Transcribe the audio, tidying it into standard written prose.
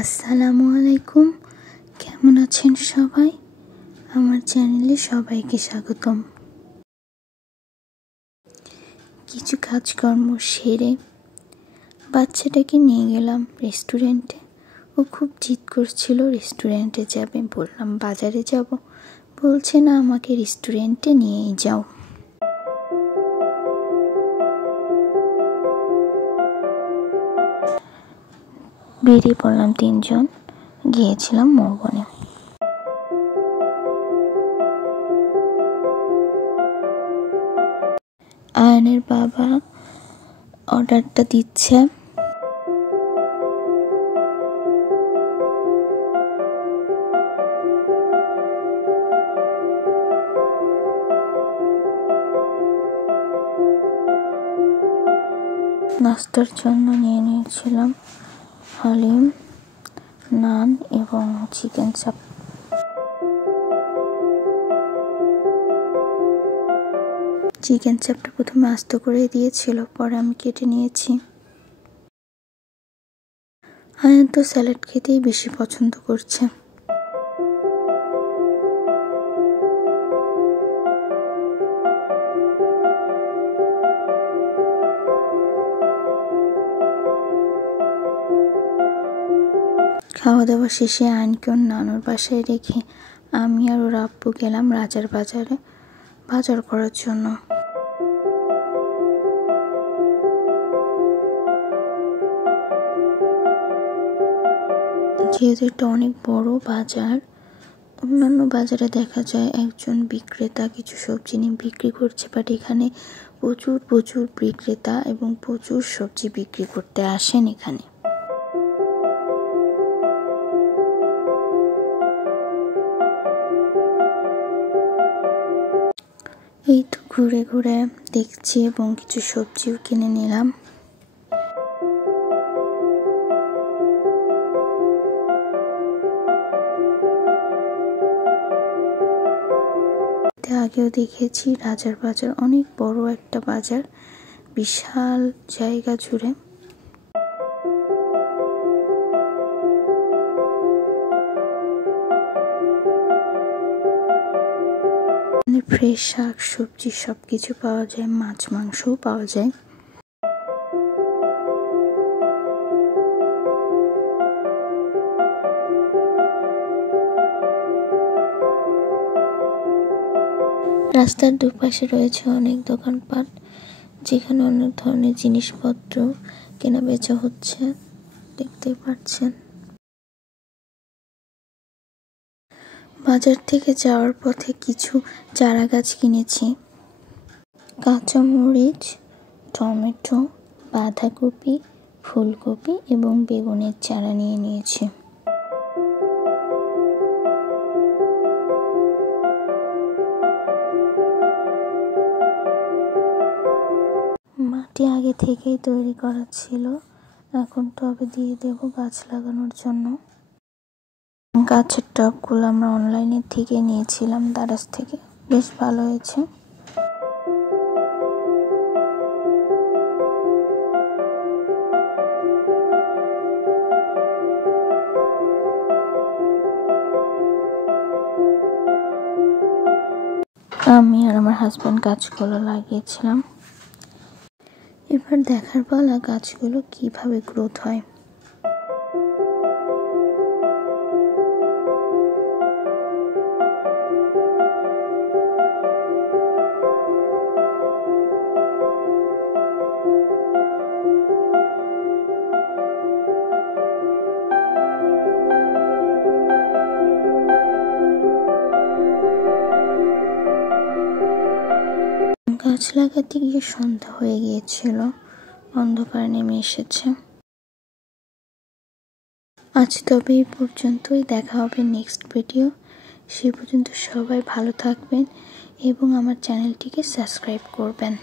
আসসালামু আলাইকুম। কেমন আছেন সবাই? আমার চ্যানেলে সবাইকে স্বাগতম। কিছু কাজকর্ম সেরে বাচ্চাটাকে নিয়ে গেলাম রেস্টুরেন্টে। ও খুব জিদ করছিল রেস্টুরেন্টে যাবে। বললাম বাজারে যাব, বলছে না আমাকে রেস্টুরেন্টে নিয়েই যাও। বেরিয়ে পড়লাম, 3 জন গিয়েছিলাম মোরবনে। আয়নের বাবা অর্ডারটা দিচ্ছে। নাস্তার জন্য নিয়ে নিয়েছিলাম হালিম, নান এবং চিকেন চাপ। চিকেন চাপটা প্রথমে আস্ত করে দিয়েছিল, পরে আমি কেটে নিয়েছি। আয়ান তো স্যালাড খেতেই বেশি পছন্দ করছে। খাওয়া দাওয়া শেষে আয়নকে ওর নানুর বাসায় রেখে আমি আর ওর আব্বু গেলাম রাজার বাজারে বাজার করার জন্য। যেহেতু এটা অনেক বড় বাজার, অন্যান্য বাজারে দেখা যায় একজন বিক্রেতা কিছু সবজি নিয়ে বিক্রি করছে, বাট এখানে প্রচুর বিক্রেতা এবং প্রচুর সবজি বিক্রি করতে আসেন এখানে। এই তো ঘুরে ঘুরে দেখছি এবং কিছু সবজিও কিনে নিলাম। আগেও দেখেছি রাজার বাজার অনেক বড় একটা বাজার, বিশাল জায়গা জুড়ে। ফ্রেশ শাক সবজি সবকিছু পাওয়া যায়, মাছ মাংসও পাওয়া যায়। রাস্তার দুপাশে রয়েছে অনেক দোকানপাট, যেখানে অনেক ধরনের জিনিসপত্র কেনা বেচা হচ্ছে, দেখতেই পাচ্ছেন। বাজার থেকে যাওয়ার পথে কিছু চারা গাছ কিনেছি। কাঁচামরিচ, টমেটো, বাঁধাকপি, ফুলকপি এবং বেগুনের চারা নিয়ে নিয়েছি। মাটি আগে থেকেই তৈরি করা ছিল, এখন টবে দিয়ে দেবো গাছ লাগানোর জন্য। গাছের টবগুলো আমরা অনলাইনের থেকে নিয়েছিলাম, দারাজ থেকে, বেশ ভালো হয়েছে। আমি আর আমার হাজব্যান্ড গাছগুলো লাগিয়েছিলাম। এবার দেখার পালা গাছগুলো কিভাবে গ্রোথ হয়। গাছ লাগাতে গিয়ে সন্ধ্যা হয়ে গিয়েছিল, অন্ধকার নেমে এসেছে। আজ তবে এই পর্যন্তই, দেখা হবে নেক্সট ভিডিও। সে পর্যন্ত সবাই ভালো থাকবেন এবং আমার চ্যানেলটিকে সাবস্ক্রাইব করবেন।